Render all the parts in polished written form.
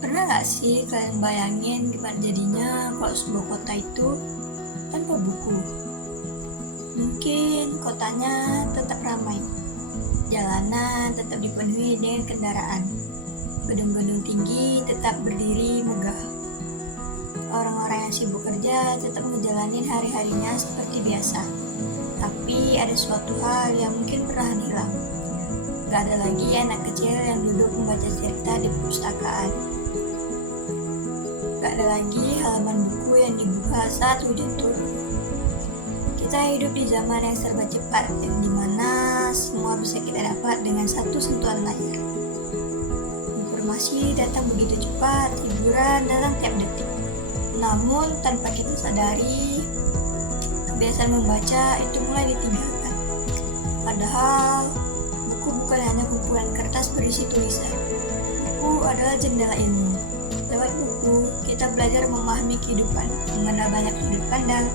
Pernah nggak sih kalian bayangin gimana jadinya kalau sebuah kota itu tanpa buku? Mungkin kotanya tetap ramai, jalanan tetap dipenuhi dengan kendaraan, gedung-gedung tinggi tetap berdiri megah. Orang-orang yang sibuk kerja tetap ngejalanin hari-harinya seperti biasa. Tapi ada suatu hal yang mungkin perlahan hilang. Gak ada lagi anak kecil yang duduk membaca cerita di perpustakaan. Gak ada lagi halaman buku yang dibuka saat hujan turun. Kita hidup di zaman yang serba cepat, yang dimana semua bisa kita dapat dengan satu sentuhan layar. Informasi datang begitu cepat, hiburan datang tiap detik. Namun tanpa kita sadari, kebiasaan membaca itu mulai ditinggalkan. Padahal buku bukan hanya kumpulan kertas berisi tulisan. Buku adalah jendela ilmu. Lewat buku, kita belajar memahami kehidupan, mengenal banyak sudut pandang,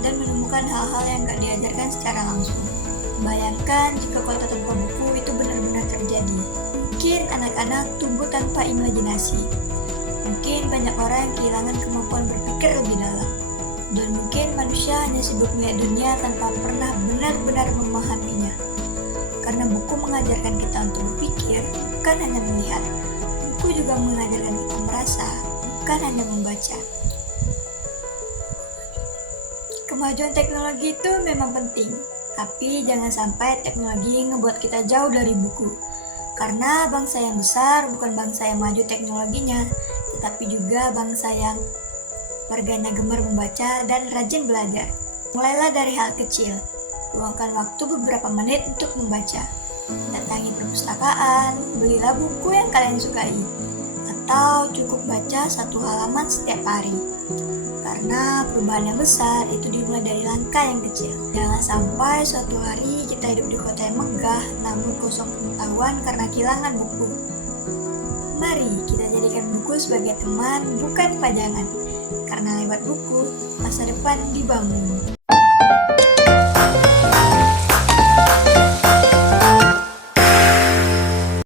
dan menemukan hal-hal yang gak diajarkan secara langsung. Bayangkan jika kota tanpa buku itu benar-benar terjadi. Mungkin anak-anak tumbuh tanpa imajinasi. Mungkin banyak orang yang kehilangan kemampuan berpikir lebih dalam. Dan mungkin manusia hanya sibuk melihat dunia tanpa pernah benar-benar memahaminya. Karena buku mengajarkan kita untuk berpikir, bukan hanya melihat. Buku juga mengajarkan kita merasa, bukan hanya membaca. Kemajuan teknologi itu memang penting, tapi jangan sampai teknologi ngebuat kita jauh dari buku. Karena bangsa yang besar bukan bangsa yang maju teknologinya, tetapi juga bangsa yang warganya gemar membaca dan rajin belajar. Mulailah dari hal kecil, luangkan waktu beberapa menit untuk membaca. Datangi perpustakaan, belilah buku yang kalian sukai, atau cukup baca satu halaman setiap hari. Karena perubahan yang besar itu dimulai dari langkah yang kecil. Jangan sampai suatu hari kita hidup di kota yang megah, namun kosong pengetahuan karena kehilangan buku. Mari kita jadikan buku sebagai teman, bukan pajangan. Karena lewat buku, masa depan dibangun.